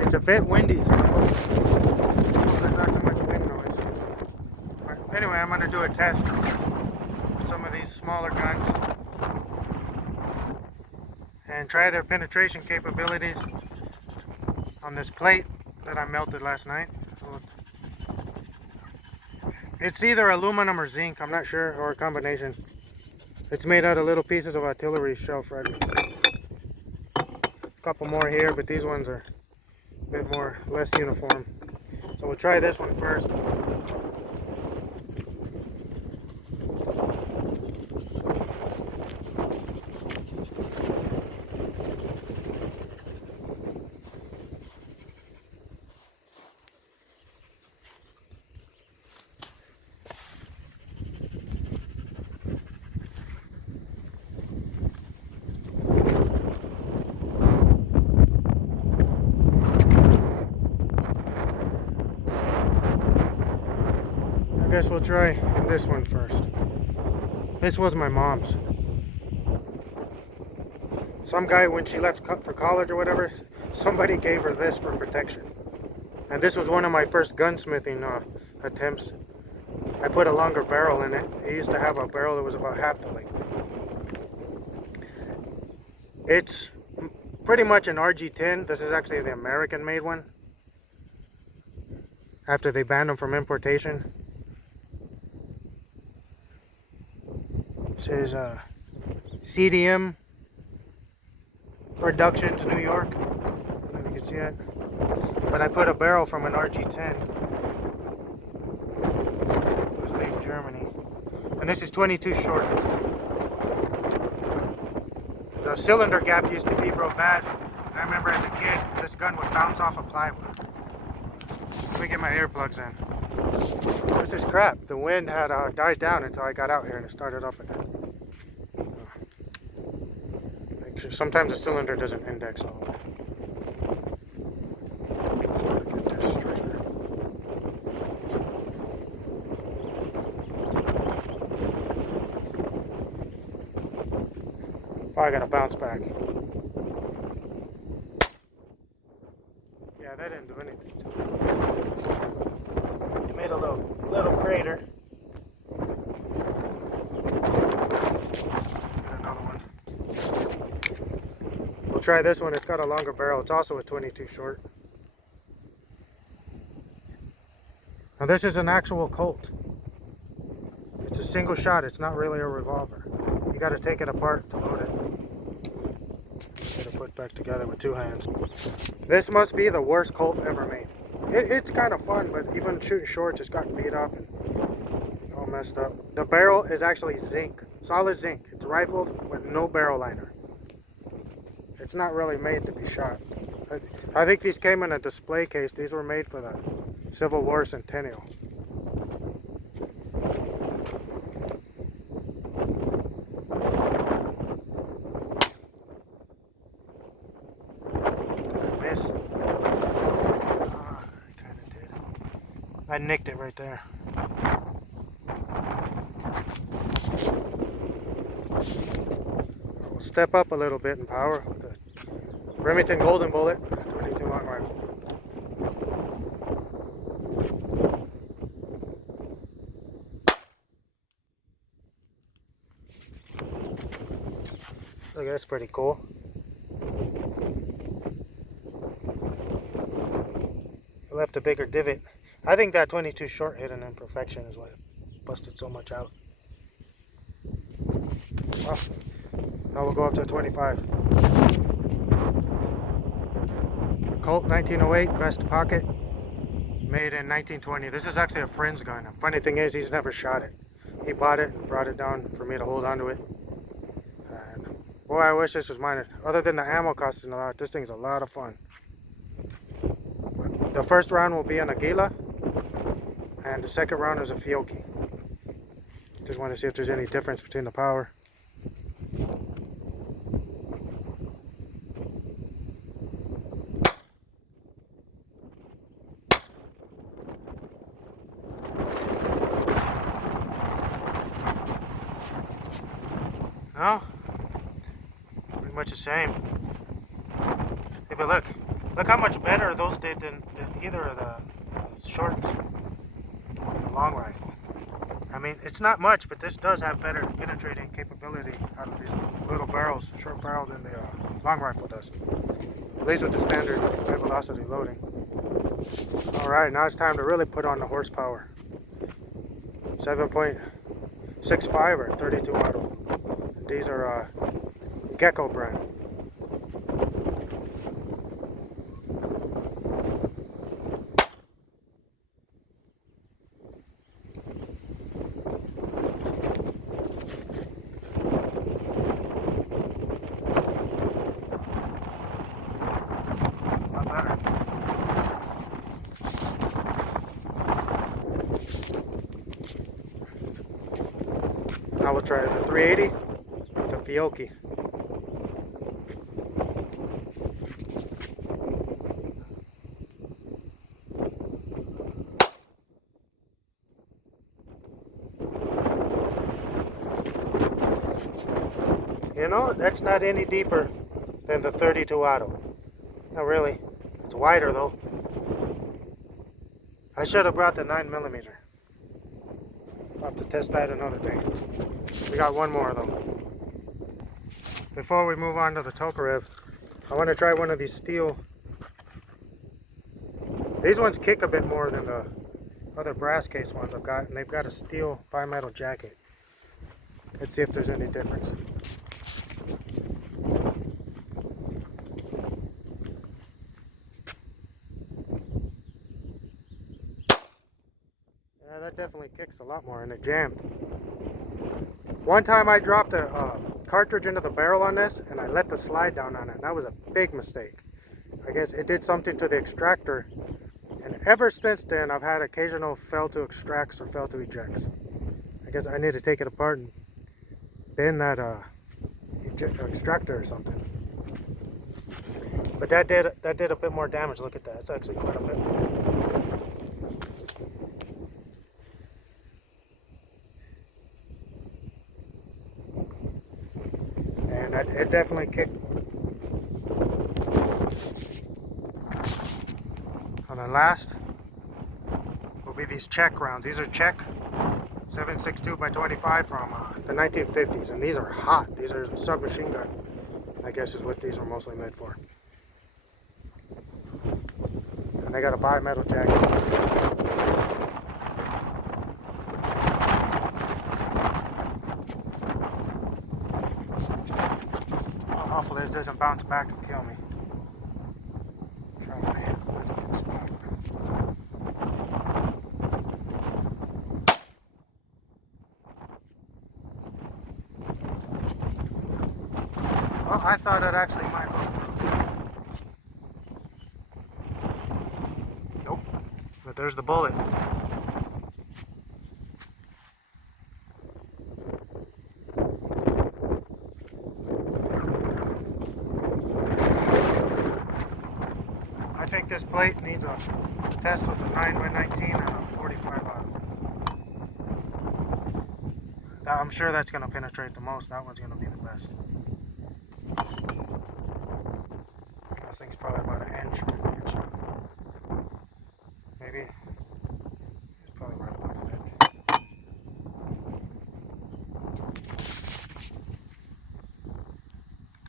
It's a bit windy, so I hope there's not too much wind noise. But anyway, I'm going to do a test with some of these smaller guns and try their penetration capabilities on this plate that I melted last night. It's either aluminum or zinc, I'm not sure, or a combination. It's made out of little pieces of artillery shell fragments. A couple more here, but these ones are a bit more, less uniform. So we'll try this one first. I guess we'll try this one first. This was my mom's. Some guy, when she left for college or whatever, somebody gave her this for protection. And this was one of my first gunsmithing attempts. I put a longer barrel in it. He used to have a barrel that was about half the length. It's pretty much an RG-10. This is actually the American-made one, after they banned them from importation. This is CDM production to New York. I don't know if you can see it. But I put a barrel from an RG-10. It was made in Germany. And this is 22 short. The cylinder gap used to be real bad. And I remember as a kid, this gun would bounce off of plywood. Let me get my earplugs in. What's this crap? The wind had died down until I got out here and it started up again. Make sure sometimes the cylinder doesn't index all the way. Let's try to get this straighter. Probably gonna bounce back. Yeah, that didn't do anything to it. It made a little crater. Get another one. We'll try this one. It's got a longer barrel. It's also a 22 short. Now this is an actual Colt. It's a single shot. It's not really a revolver. You got to take it apart to load it. Get it put back together with two hands. This must be the worst Colt ever made. It's kind of fun, but even shooting shorts, it's gotten beat up and all messed up. The barrel is actually zinc, solid zinc. It's rifled with no barrel liner. It's not really made to be shot. I think these came in a display case. These were made for the Civil War Centennial. I nicked it right there. We'll step up a little bit in power with the Remington Golden Bullet 22 long rifle. Look, that's pretty cool. It left a bigger divot. I think that 22 short hit an imperfection is what busted so much out. Well, now we'll go up to a 25. Colt 1908 vest pocket, made in 1920. This is actually a friend's gun. The funny thing is, he's never shot it. He bought it and brought it down for me to hold onto it. And boy, I wish this was mine. Other than the ammo costing a lot, this thing's a lot of fun. The first round will be an Aguila, and the second round is a Fiocchi. Just want to see if there's any difference between the power. No, pretty much the same. Hey, but look, Look how much better those did than either of the shorts or the long rifle. I mean, it's not much, but this does have better penetrating capability out of these little barrels, short barrel, than the long rifle does. At least with the standard high velocity loading. Alright, now it's time to really put on the horsepower. 7.65 or 32 auto. These are Gecko brand. Now we'll try the 380 with the Fiocchi. You know, that's not any deeper than the 32 auto. Not really. It's wider though. I should have brought the 9mm. I'll have to test that another day. We got one more though. Before we move on to the Tokarev, I want to try one of these steel. These ones kick a bit more than the other brass case ones I've got, and they've got a steel bimetal jacket. Let's see if there's any difference. Yeah, that definitely kicks a lot more, and it jammed. One time I dropped a cartridge into the barrel on this, and I let the slide down on it, and that was a big mistake. I guess it did something to the extractor, and ever since then I've had occasional fail to extracts or fail to ejects. I guess I need to take it apart and bend that extractor or something. But that did a bit more damage. Look at that. It's actually quite a bit more. And it definitely kicked. And then last will be these Czech rounds. These are Czech 7.62 by 25 from the 1950s, and these are hot. These are submachine gun, I guess is what these were mostly made for. And they got a bimetal jacket. Oh, hopefully this doesn't bounce back and kill me. Try my hand on a different spot. Well, I thought it actually might go through. Nope. But there's the bullet. I think this plate needs a test with a 9x19 and a 45 auto. I'm sure that's going to penetrate the most. That one's going to be the best. This thing's probably about an inch.